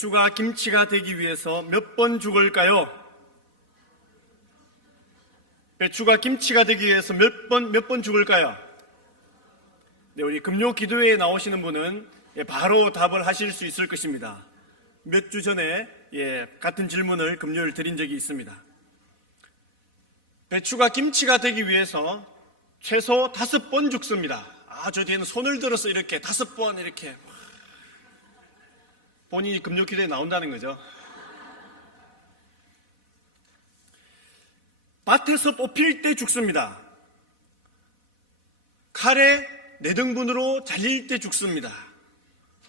배추가 김치가 되기 위해서 몇 번 죽을까요? 배추가 김치가 되기 위해서 몇 번 죽을까요? 네, 우리 금요 기도회에 나오시는 분은 바로 답을 하실 수 있을 것입니다. 몇 주 전에 같은 질문을 금요일 드린 적이 있습니다. 배추가 김치가 되기 위해서 최소 5번 죽습니다. 저 뒤에는 손을 들어서 이렇게 5번 이렇게 본인이 금요 기도에 나온다는 거죠. 밭에서 뽑힐 때 죽습니다. 칼에 4등분으로 잘릴 때 죽습니다.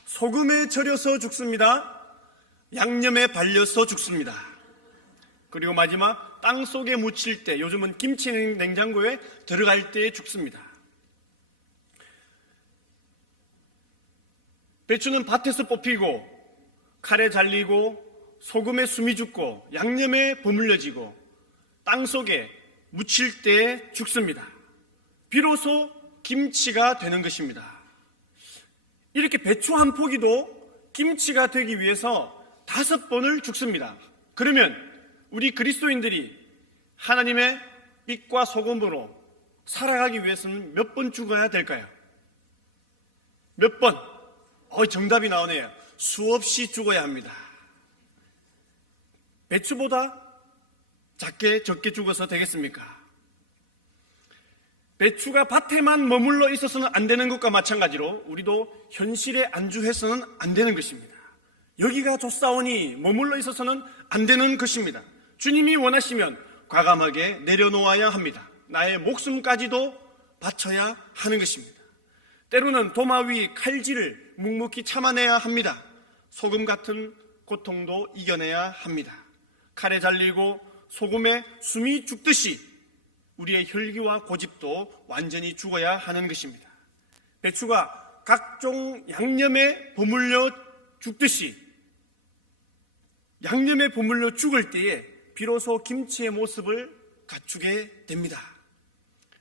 소금에 절여서 죽습니다. 양념에 발려서 죽습니다. 그리고 마지막 땅 속에 묻힐 때, 요즘은 김치 냉장고에 들어갈 때 죽습니다. 배추는 밭에서 뽑히고 칼에 잘리고 소금에 숨이 죽고 양념에 버물려지고 땅 속에 묻힐 때 죽습니다. 비로소 김치가 되는 것입니다. 이렇게 배추 한 포기도 김치가 되기 위해서 5번을 죽습니다. 그러면 우리 그리스도인들이 하나님의 빛과 소금으로 살아가기 위해서는 몇 번 죽어야 될까요? 몇 번? 정답이 나오네요. 수없이 죽어야 합니다. 배추보다 적게 죽어서 되겠습니까? 배추가 밭에만 머물러 있어서는 안 되는 것과 마찬가지로 우리도 현실에 안주해서는 안 되는 것입니다. 여기가 좋사오니 머물러 있어서는 안 되는 것입니다. 주님이 원하시면 과감하게 내려놓아야 합니다. 나의 목숨까지도 바쳐야 하는 것입니다. 때로는 도마 위 칼질을 묵묵히 참아내야 합니다. 소금 같은 고통도 이겨내야 합니다. 칼에 잘리고 소금에 숨이 죽듯이 우리의 혈기와 고집도 완전히 죽어야 하는 것입니다. 배추가 각종 양념에 버물려 죽듯이 양념에 버물려 죽을 때에 비로소 김치의 모습을 갖추게 됩니다.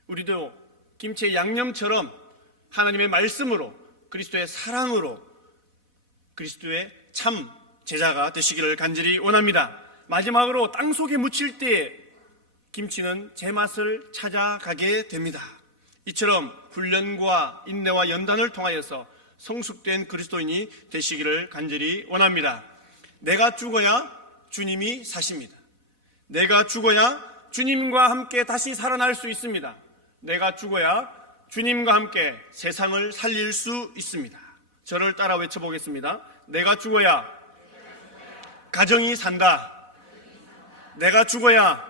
우리도 김치의 양념처럼 하나님의 말씀으로 그리스도의 사랑으로 그리스도의 참 제자가 되시기를 간절히 원합니다. 마지막으로 땅 속에 묻힐 때에 김치는 제맛을 찾아가게 됩니다. 이처럼 훈련과 인내와 연단을 통하여서 성숙된 그리스도인이 되시기를 간절히 원합니다. 내가 죽어야 주님이 사십니다. 내가 죽어야 주님과 함께 다시 살아날 수 있습니다. 내가 죽어야 주님과 함께 세상을 살릴 수 있습니다. 저를 따라 외쳐보겠습니다. 내가 죽어야 가정이 산다. 내가 죽어야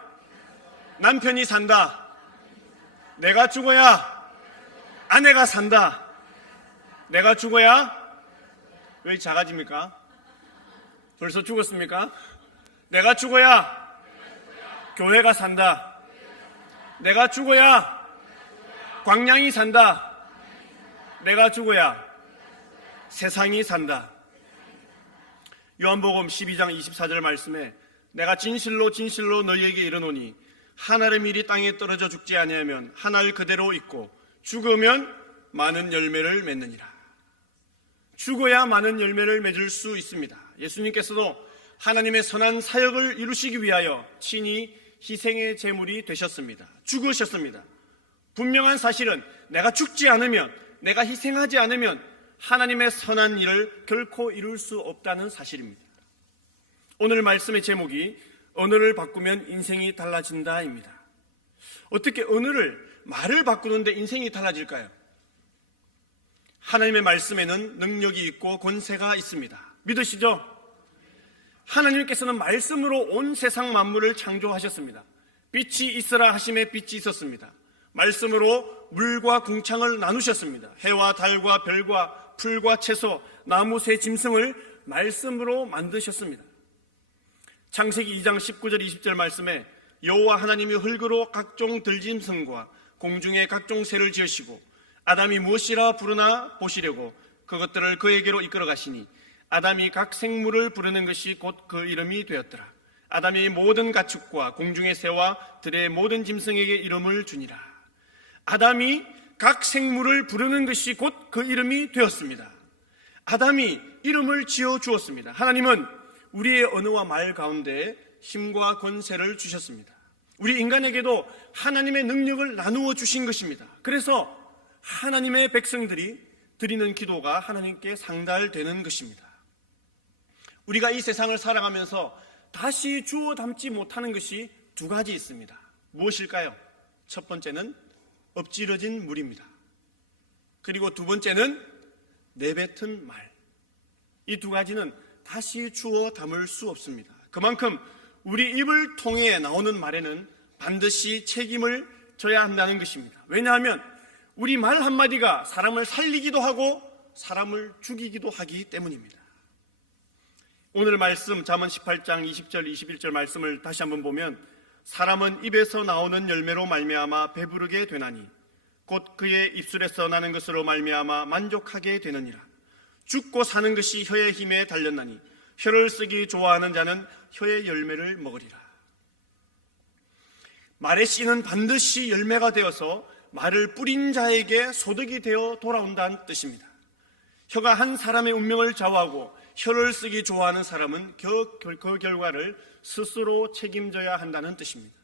남편이 산다. 내가 죽어야 아내가 산다. 내가 죽어야 왜 작아집니까? 벌써 죽었습니까? 내가 죽어야 교회가 산다. 내가 죽어야 광양이 산다. 내가 죽어야 세상이 산다. 요한복음 12장 24절 말씀에 내가 진실로 진실로 너희에게 이르노니 한 알의 밀이 땅에 떨어져 죽지 아니하면 한 알 그대로 있고 죽으면 많은 열매를 맺느니라. 죽어야 많은 열매를 맺을 수 있습니다. 예수님께서도 하나님의 선한 사역을 이루시기 위하여 친히 희생의 제물이 되셨습니다. 죽으셨습니다. 분명한 사실은 내가 죽지 않으면, 내가 희생하지 않으면 하나님의 선한 일을 결코 이룰 수 없다는 사실입니다. 오늘 말씀의 제목이 언어를 바꾸면 인생이 달라진다입니다. 어떻게 말을 바꾸는데 인생이 달라질까요? 하나님의 말씀에는 능력이 있고 권세가 있습니다. 믿으시죠? 하나님께서는 말씀으로 온 세상 만물을 창조하셨습니다. 빛이 있으라 하심에 빛이 있었습니다. 말씀으로 물과 궁창을 나누셨습니다. 해와 달과 별과 풀과 채소, 나무 새 짐승을 말씀으로 만드셨습니다. 창세기 2장 19절 20절 말씀에 여호와 하나님이 흙으로 각종 들짐승과 공중의 각종 새를 지으시고 아담이 무엇이라 부르나 보시려고 그것들을 그에게로 이끌어 가시니 아담이 각 생물을 부르는 것이 곧 그 이름이 되었더라. 아담이 모든 가축과 공중의 새와 들의 모든 짐승에게 이름을 주니라. 아담이 각 생물을 부르는 것이 곧 그 이름이 되었습니다. 아담이 이름을 지어 주었습니다. 하나님은 우리의 언어와 말 가운데 힘과 권세를 주셨습니다. 우리 인간에게도 하나님의 능력을 나누어 주신 것입니다. 그래서 하나님의 백성들이 드리는 기도가 하나님께 상달되는 것입니다. 우리가 이 세상을 살아가면서 다시 주워 담지 못하는 것이 두 가지 있습니다. 무엇일까요? 첫 번째는 엎질러진 물입니다. 그리고 두 번째는 내뱉은 말. 이 두 가지는 다시 주워 담을 수 없습니다. 그만큼 우리 입을 통해 나오는 말에는 반드시 책임을 져야 한다는 것입니다. 왜냐하면 우리 말 한마디가 사람을 살리기도 하고 사람을 죽이기도 하기 때문입니다. 오늘 말씀 잠언 18장 20절 21절 말씀을 다시 한번 보면 사람은 입에서 나오는 열매로 말미암아 배부르게 되나니 곧 그의 입술에서 나는 것으로 말미암아 만족하게 되느니라. 죽고 사는 것이 혀의 힘에 달렸나니 혀를 쓰기 좋아하는 자는 혀의 열매를 먹으리라. 말의 씨는 반드시 열매가 되어서 말을 뿌린 자에게 소득이 되어 돌아온다는 뜻입니다. 혀가 한 사람의 운명을 좌우하고 혀를 쓰기 좋아하는 사람은 그 결과를 스스로 책임져야 한다는 뜻입니다.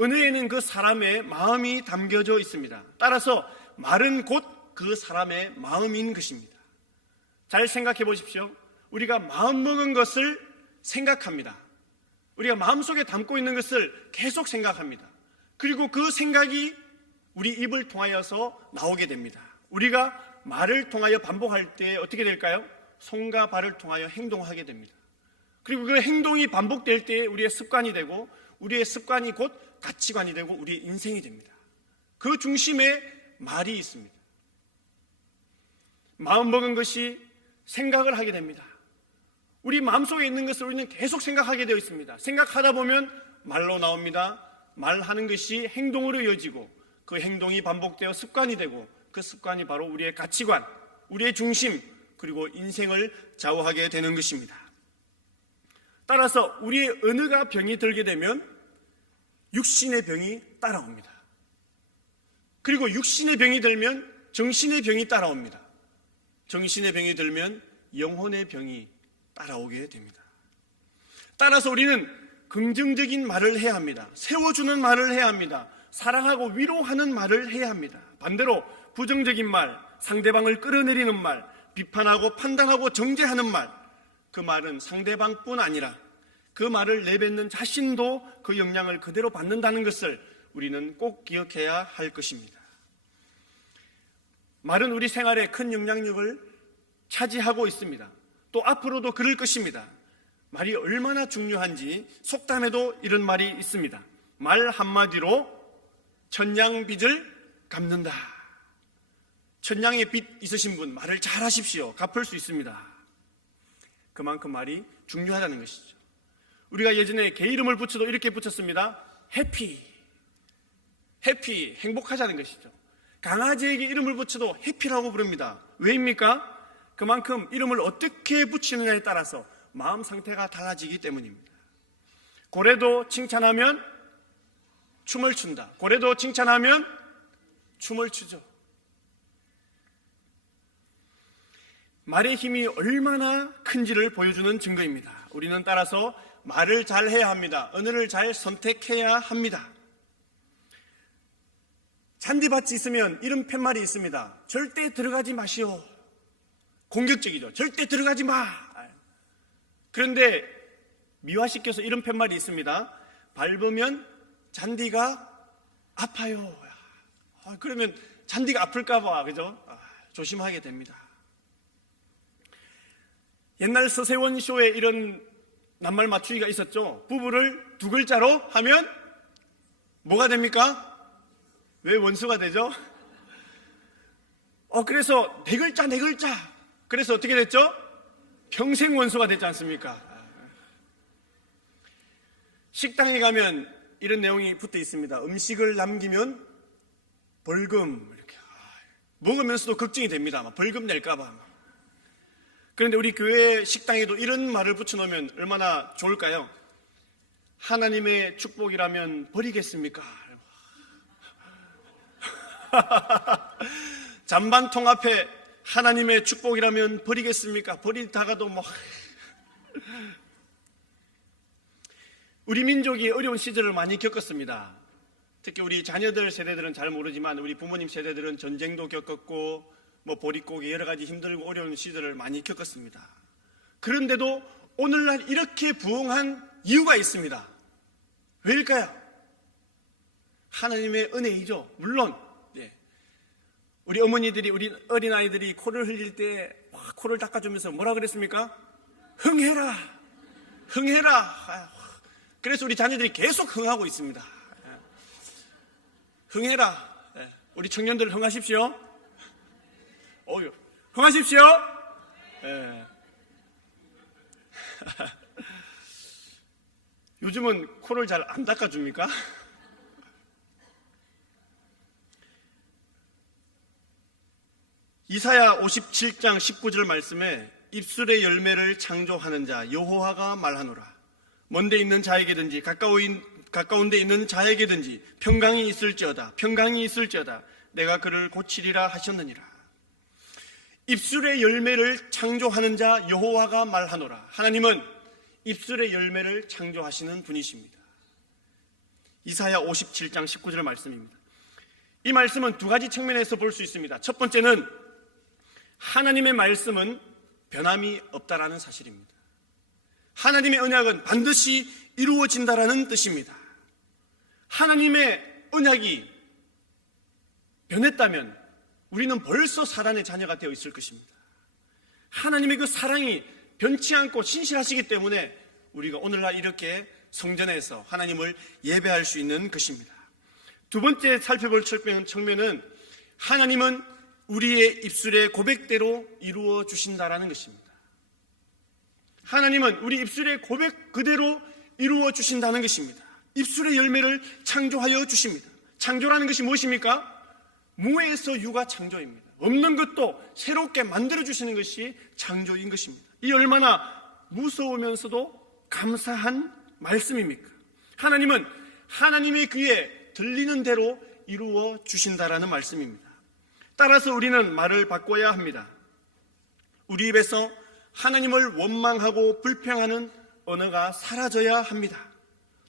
은혜에는 그 사람의 마음이 담겨져 있습니다. 따라서 말은 곧 그 사람의 마음인 것입니다. 잘 생각해 보십시오. 우리가 마음먹은 것을 생각합니다. 우리가 마음속에 담고 있는 것을 계속 생각합니다. 그리고 그 생각이 우리 입을 통하여서 나오게 됩니다. 우리가 말을 통하여 반복할 때 어떻게 될까요? 손과 발을 통하여 행동하게 됩니다. 그리고 그 행동이 반복될 때 우리의 습관이 되고 우리의 습관이 곧 가치관이 되고 우리의 인생이 됩니다. 그 중심에 말이 있습니다. 마음먹은 것이 생각을 하게 됩니다. 우리 마음속에 있는 것을 우리는 계속 생각하게 되어 있습니다. 생각하다 보면 말로 나옵니다. 말하는 것이 행동으로 이어지고 그 행동이 반복되어 습관이 되고 그 습관이 바로 우리의 가치관, 우리의 중심, 그리고 인생을 좌우하게 되는 것입니다. 따라서 우리의 언어가 병이 들게 되면 육신의 병이 따라옵니다. 그리고 육신의 병이 들면 정신의 병이 따라옵니다. 정신의 병이 들면 영혼의 병이 따라오게 됩니다. 따라서 우리는 긍정적인 말을 해야 합니다. 세워주는 말을 해야 합니다. 사랑하고 위로하는 말을 해야 합니다. 반대로 부정적인 말, 상대방을 끌어내리는 말, 비판하고 판단하고 정죄하는 말, 그 말은 상대방뿐 아니라 그 말을 내뱉는 자신도 그 영향을 그대로 받는다는 것을 우리는 꼭 기억해야 할 것입니다. 말은 우리 생활에 큰 영향력을 차지하고 있습니다. 또 앞으로도 그럴 것입니다. 말이 얼마나 중요한지 속담에도 이런 말이 있습니다. 말 한마디로 천냥빚을 갚는다. 천냥의 빚 있으신 분 말을 잘 하십시오. 갚을 수 있습니다. 그만큼 말이 중요하다는 것이죠. 우리가 예전에 개 이름을 붙여도 이렇게 붙였습니다. 해피, 행복하자는 것이죠. 강아지에게 이름을 붙여도 해피라고 부릅니다. 왜입니까? 그만큼 이름을 어떻게 붙이느냐에 따라서 마음 상태가 달라지기 때문입니다. 고래도 칭찬하면 춤을 춘다. 고래도 칭찬하면 춤을 추죠. 말의 힘이 얼마나 큰지를 보여주는 증거입니다. 우리는 따라서 말을 잘 해야 합니다. 언어를 잘 선택해야 합니다. 잔디밭이 있으면 이런 팻말이 있습니다. 절대 들어가지 마시오. 공격적이죠. 절대 들어가지 마. 그런데 미화시켜서 이런 팻말이 있습니다. 밟으면 잔디가 아파요. 그러면 잔디가 아플까봐, 그죠? 조심하게 됩니다. 옛날 서세원 쇼에 이런 낱말 맞추기가 있었죠. 부부를 두 글자로 하면 뭐가 됩니까? 왜 원수가 되죠? 그래서 네 글자. 그래서 어떻게 됐죠? 평생 원수가 됐지 않습니까? 식당에 가면 이런 내용이 붙어 있습니다. 음식을 남기면 벌금, 이렇게. 먹으면서도 걱정이 됩니다. 벌금 낼까봐. 그런데 우리 교회 식당에도 이런 말을 붙여놓으면 얼마나 좋을까요? 하나님의 축복이라면 버리겠습니까? 잔반통 앞에 하나님의 축복이라면 버리겠습니까? 버리다가도 우리 민족이 어려운 시절을 많이 겪었습니다. 특히 우리 자녀들 세대들은 잘 모르지만 우리 부모님 세대들은 전쟁도 겪었고 보릿고기 여러 가지 힘들고 어려운 시절을 많이 겪었습니다. 그런데도 오늘날 이렇게 부흥한 이유가 있습니다. 왜일까요? 하나님의 은혜이죠. 물론 우리 어머니들이 우리 어린아이들이 코를 흘릴 때 코를 닦아주면서 뭐라 그랬습니까? 흥해라, 흥해라. 그래서 우리 자녀들이 계속 흥하고 있습니다. 흥해라. 우리 청년들 흥하십시오. 흥하십시오. 요즘은 코를 잘 안 닦아줍니까? 이사야 57장 19절 말씀에 입술의 열매를 창조하는 자 여호와가 말하노라. 먼데 있는 자에게든지 가까운 데 있는 자에게든지 평강이 있을지어다 내가 그를 고치리라 하셨느니라. 입술의 열매를 창조하는 자 여호와가 말하노라. 하나님은 입술의 열매를 창조하시는 분이십니다. 이사야 57장 19절 말씀입니다. 이 말씀은 두 가지 측면에서 볼 수 있습니다. 첫 번째는 하나님의 말씀은 변함이 없다라는 사실입니다. 하나님의 언약은 반드시 이루어진다라는 뜻입니다. 하나님의 언약이 변했다면 우리는 벌써 사단의 자녀가 되어 있을 것입니다. 하나님의 그 사랑이 변치 않고 신실하시기 때문에 우리가 오늘날 이렇게 성전에서 하나님을 예배할 수 있는 것입니다. 두 번째 살펴볼 측면은 하나님은 우리의 입술의 고백대로 이루어 주신다라는 것입니다. 하나님은 우리 입술의 고백 그대로 이루어 주신다는 것입니다. 입술의 열매를 창조하여 주십니다. 창조라는 것이 무엇입니까? 무에서 유가 창조입니다. 없는 것도 새롭게 만들어 주시는 것이 창조인 것입니다. 이 얼마나 무서우면서도 감사한 말씀입니까? 하나님은 하나님의 귀에 들리는 대로 이루어 주신다라는 말씀입니다. 따라서 우리는 말을 바꿔야 합니다. 우리 입에서 하나님을 원망하고 불평하는 언어가 사라져야 합니다.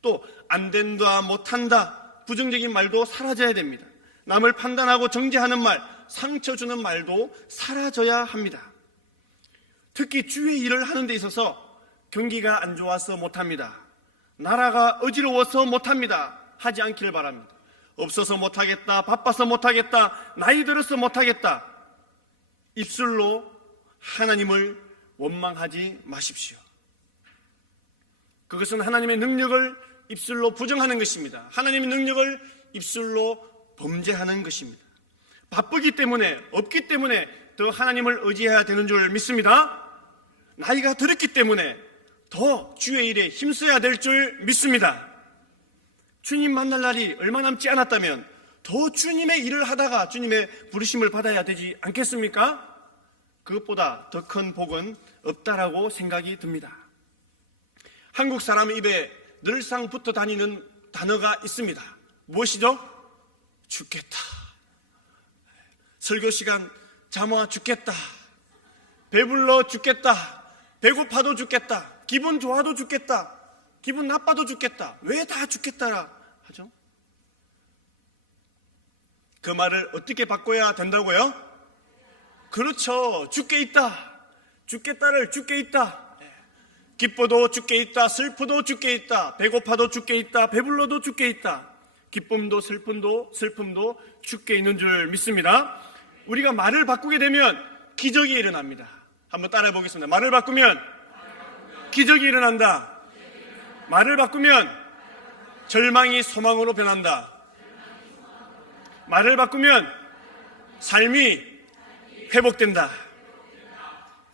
또 안 된다, 못한다, 부정적인 말도 사라져야 됩니다. 남을 판단하고 정죄하는 말, 상처 주는 말도 사라져야 합니다. 특히 주의 일을 하는 데 있어서 경기가 안 좋아서 못합니다. 나라가 어지러워서 못합니다. 하지 않기를 바랍니다. 없어서 못하겠다, 바빠서 못하겠다, 나이 들어서 못하겠다. 입술로 하나님을 원망하지 마십시오. 그것은 하나님의 능력을 입술로 부정하는 것입니다. 하나님의 능력을 입술로 범죄하는 것입니다. 바쁘기 때문에, 없기 때문에 더 하나님을 의지해야 되는 줄 믿습니다. 나이가 들었기 때문에 더 주의 일에 힘써야 될 줄 믿습니다. 주님 만날 날이 얼마 남지 않았다면 더 주님의 일을 하다가 주님의 부르심을 받아야 되지 않겠습니까? 그것보다 더 큰 복은 없다라고 생각이 듭니다. 한국 사람 입에 늘상 붙어 다니는 단어가 있습니다. 무엇이죠? 죽겠다. 설교 시간 잠아 죽겠다. 배불러 죽겠다. 배고파도 죽겠다. 기분 좋아도 죽겠다. 기분 나빠도 죽겠다. 왜 다 죽겠다라 하죠? 그 말을 어떻게 바꿔야 된다고요? 그렇죠. 죽게 있다. 죽겠다를 죽게 있다. 기뻐도 죽게 있다. 슬프도 죽게 있다. 배고파도 죽게 있다. 배불러도 죽게 있다. 기쁨도 슬픔도 죽게 있는 줄 믿습니다. 우리가 말을 바꾸게 되면 기적이 일어납니다. 한번 따라해 보겠습니다. 말을 바꾸면 기적이 일어난다. 말을 바꾸면 절망이 소망으로 변한다. 말을 바꾸면 삶이 회복된다.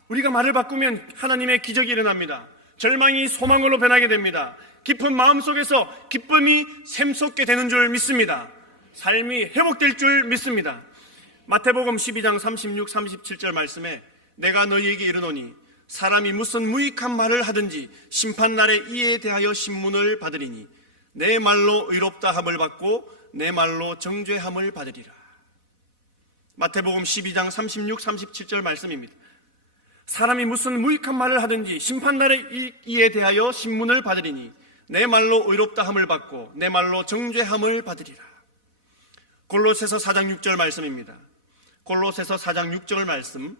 우리가 말을 바꾸면 하나님의 기적이 일어납니다. 절망이 소망으로 변하게 됩니다. 깊은 마음속에서 기쁨이 샘솟게 되는 줄 믿습니다. 삶이 회복될 줄 믿습니다. 마태복음 12장 36, 37절 말씀에 내가 너희에게 이르노니 사람이 무슨 무익한 말을 하든지 심판날에 이에 대하여 신문을 받으리니 내 말로 의롭다 함을 받고 내 말로 정죄함을 받으리라. 마태복음 12장 36, 37절 말씀입니다. 사람이 무슨 무익한 말을 하든지 심판날에 이에 대하여 신문을 받으리니 내 말로 의롭다 함을 받고 내 말로 정죄함을 받으리라. 골로새서 4장 6절 말씀입니다. 골로새서 4장 6절 말씀.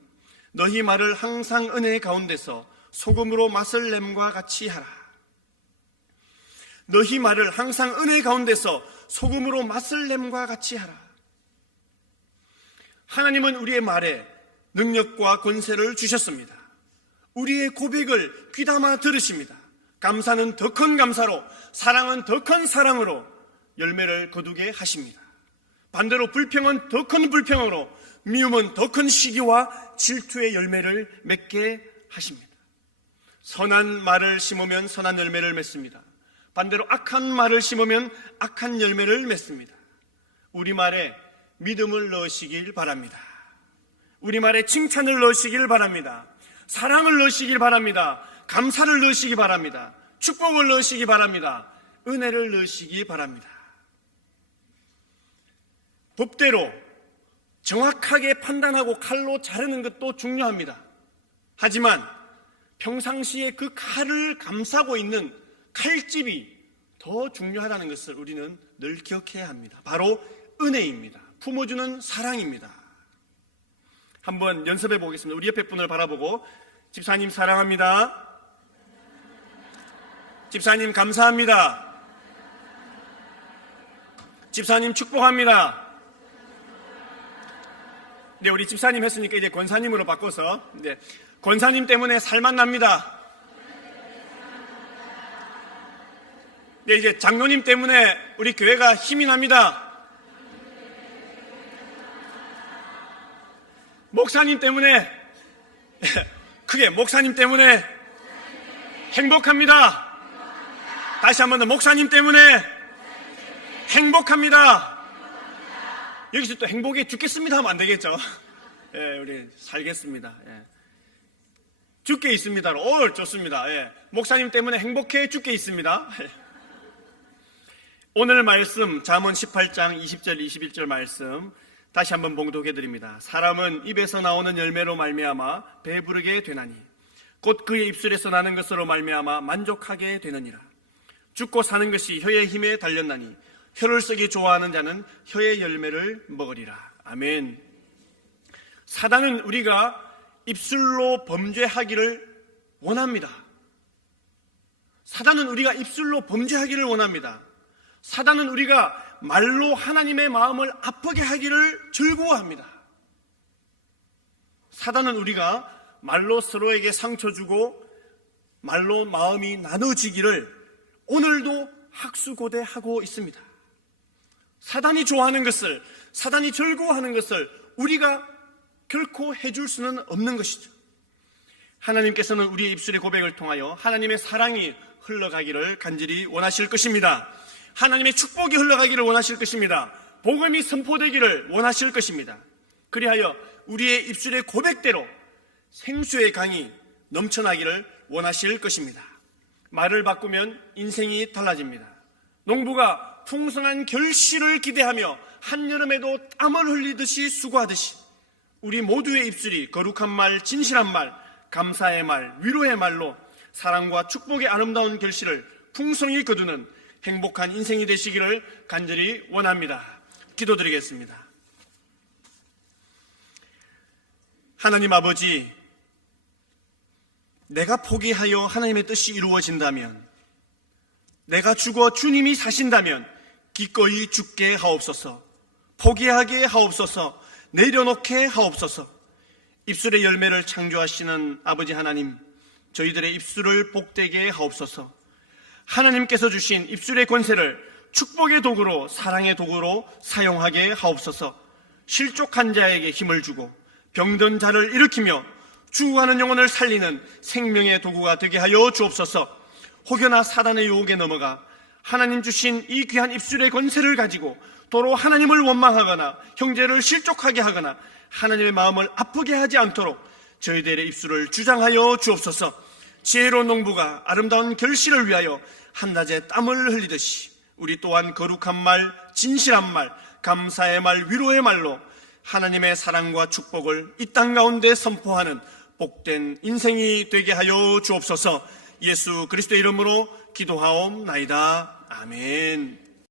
너희 말을 항상 은혜 가운데서 소금으로 맛을 냄과 같이 하라. 너희 말을 항상 은혜 가운데서 소금으로 맛을 냄과 같이 하라. 하나님은 우리의 말에 능력과 권세를 주셨습니다. 우리의 고백을 귀담아 들으십니다. 감사는 더 큰 감사로, 사랑은 더 큰 사랑으로 열매를 거두게 하십니다. 반대로 불평은 더 큰 불평으로, 미움은 더 큰 시기와 질투의 열매를 맺게 하십니다. 선한 말을 심으면 선한 열매를 맺습니다. 반대로 악한 말을 심으면 악한 열매를 맺습니다. 우리 말에 믿음을 넣으시길 바랍니다. 우리 말에 칭찬을 넣으시길 바랍니다. 사랑을 넣으시길 바랍니다. 감사를 넣으시기 바랍니다. 축복을 넣으시기 바랍니다. 은혜를 넣으시기 바랍니다. 법대로 정확하게 판단하고 칼로 자르는 것도 중요합니다. 하지만 평상시에 그 칼을 감싸고 있는 칼집이 더 중요하다는 것을 우리는 늘 기억해야 합니다. 바로 은혜입니다. 품어주는 사랑입니다. 한번 연습해 보겠습니다. 우리 옆에 분을 바라보고 집사님 사랑합니다. 집사님 감사합니다. 집사님 축복합니다. 네, 우리 집사님 했으니까 이제 권사님으로 바꿔서 권사님 때문에 살만 납니다. 네, 이제 장로님 때문에 우리 교회가 힘이 납니다. 목사님 때문에 크게 목사님 때문에 행복합니다. 다시 한 번 더 목사님 때문에 행복합니다. 여기서 또 행복에 죽겠습니다 하면 안 되겠죠. 예, 우리 살겠습니다. 예. 죽게 있습니다. 좋습니다. 예. 목사님 때문에 행복해 죽게 있습니다. 예. 오늘 말씀 잠언 18장 20절 21절 말씀 다시 한번 봉독해드립니다. 사람은 입에서 나오는 열매로 말미암아 배부르게 되나니 곧 그의 입술에서 나는 것으로 말미암아 만족하게 되느니라. 죽고 사는 것이 혀의 힘에 달렸나니 혀를 쓰기 좋아하는 자는 혀의 열매를 먹으리라. 아멘. 사단은 우리가 입술로 범죄하기를 원합니다. 사단은 우리가 입술로 범죄하기를 원합니다. 사단은 우리가 말로 하나님의 마음을 아프게 하기를 즐거워합니다. 사단은 우리가 말로 서로에게 상처 주고 말로 마음이 나눠지기를 오늘도 학수고대하고 있습니다. 사단이 좋아하는 것을, 사단이 즐거워하는 것을 우리가 결코 해줄 수는 없는 것이죠. 하나님께서는 우리의 입술의 고백을 통하여 하나님의 사랑이 흘러가기를 간절히 원하실 것입니다. 하나님의 축복이 흘러가기를 원하실 것입니다. 복음이 선포되기를 원하실 것입니다. 그리하여 우리의 입술의 고백대로 생수의 강이 넘쳐나기를 원하실 것입니다. 말을 바꾸면 인생이 달라집니다. 농부가 풍성한 결실을 기대하며 한여름에도 땀을 흘리듯이 수고하듯이 우리 모두의 입술이 거룩한 말, 진실한 말, 감사의 말, 위로의 말로 사랑과 축복의 아름다운 결실을 풍성히 거두는 행복한 인생이 되시기를 간절히 원합니다. 기도드리겠습니다. 하나님 아버지, 내가 포기하여 하나님의 뜻이 이루어진다면, 내가 죽어 주님이 사신다면 기꺼이 죽게 하옵소서, 포기하게 하옵소서, 내려놓게 하옵소서. 입술의 열매를 창조하시는 아버지 하나님, 저희들의 입술을 복되게 하옵소서. 하나님께서 주신 입술의 권세를 축복의 도구로, 사랑의 도구로 사용하게 하옵소서. 실족한 자에게 힘을 주고 병든 자를 일으키며 죽어가는 영혼을 살리는 생명의 도구가 되게 하여 주옵소서. 혹여나 사단의 유혹에 넘어가 하나님 주신 이 귀한 입술의 권세를 가지고 도로 하나님을 원망하거나 형제를 실족하게 하거나 하나님의 마음을 아프게 하지 않도록 저희들의 입술을 주장하여 주옵소서. 지혜로운 농부가 아름다운 결실을 위하여 한낮에 땀을 흘리듯이 우리 또한 거룩한 말, 진실한 말, 감사의 말, 위로의 말로 하나님의 사랑과 축복을 이 땅 가운데 선포하는 복된 인생이 되게 하여 주옵소서. 예수 그리스도의 이름으로 기도하옵나이다. 아멘.